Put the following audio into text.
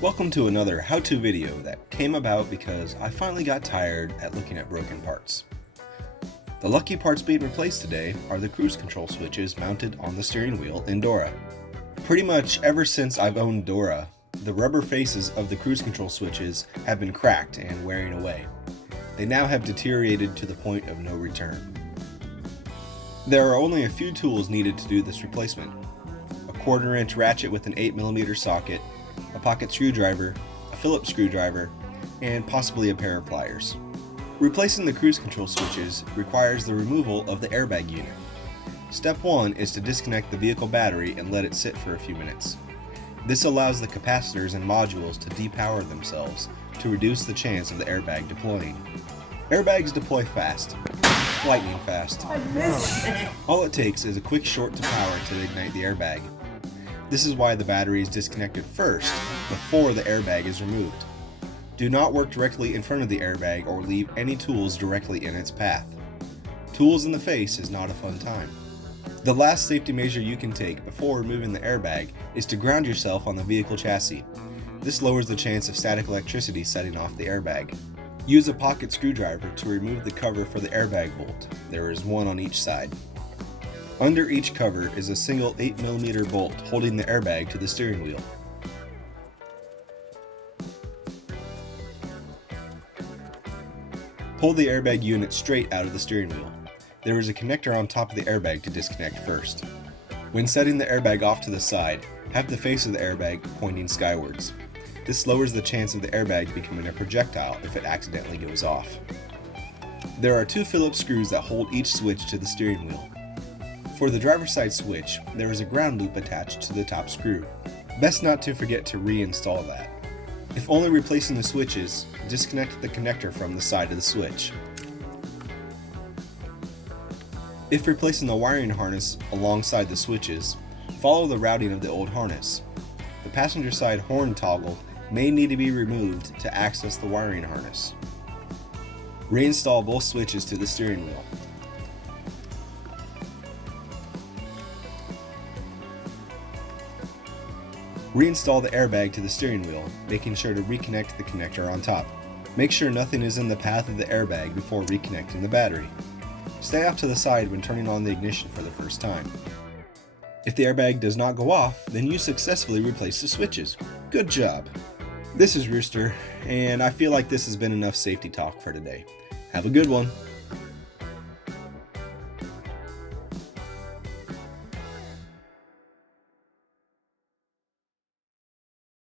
Welcome to another how-to video that came about because I finally got tired at looking at broken parts. The lucky parts being replaced today are the cruise control switches mounted on the steering wheel in Dora. Pretty much ever since I've owned Dora, the rubber faces of the cruise control switches have been cracked and wearing away. They now have deteriorated to the point of no return. There are only a few tools needed to do this replacement: a 1/4 inch ratchet with an 8mm socket, a pocket screwdriver, a Phillips screwdriver, and possibly a pair of pliers. Replacing the cruise control switches requires the removal of the airbag unit. Step 1 is to disconnect the vehicle battery and let it sit for a few minutes. This allows the capacitors and modules to depower themselves to reduce the chance of the airbag deploying. Airbags deploy fast, lightning fast. All it takes is a quick short to power to ignite the airbag. This is why the battery is disconnected first, before the airbag is removed. Do not work directly in front of the airbag or leave any tools directly in its path. Tools in the face is not a fun time. The last safety measure you can take before removing the airbag is to ground yourself on the vehicle chassis. This lowers the chance of static electricity setting off the airbag. Use a pocket screwdriver to remove the cover for the airbag bolt. There is one on each side. Under each cover is a single 8mm bolt holding the airbag to the steering wheel. Pull the airbag unit straight out of the steering wheel. There is a connector on top of the airbag to disconnect first. When setting the airbag off to the side, have the face of the airbag pointing skywards. This lowers the chance of the airbag becoming a projectile if it accidentally goes off. There are 2 Phillips screws that hold each switch to the steering wheel. For the driver's side switch, there is a ground loop attached to the top screw. Best not to forget to reinstall that. If only replacing the switches, disconnect the connector from the side of the switch. If replacing the wiring harness alongside the switches, follow the routing of the old harness. The passenger side horn toggle may need to be removed to access the wiring harness. Reinstall both switches to the steering wheel. Reinstall the airbag to the steering wheel, making sure to reconnect the connector on top. Make sure nothing is in the path of the airbag before reconnecting the battery. Stay off to the side when turning on the ignition for the first time. If the airbag does not go off, then you successfully replaced the switches. Good job! This is Rooster, and I feel like this has been enough safety talk for today. Have a good one!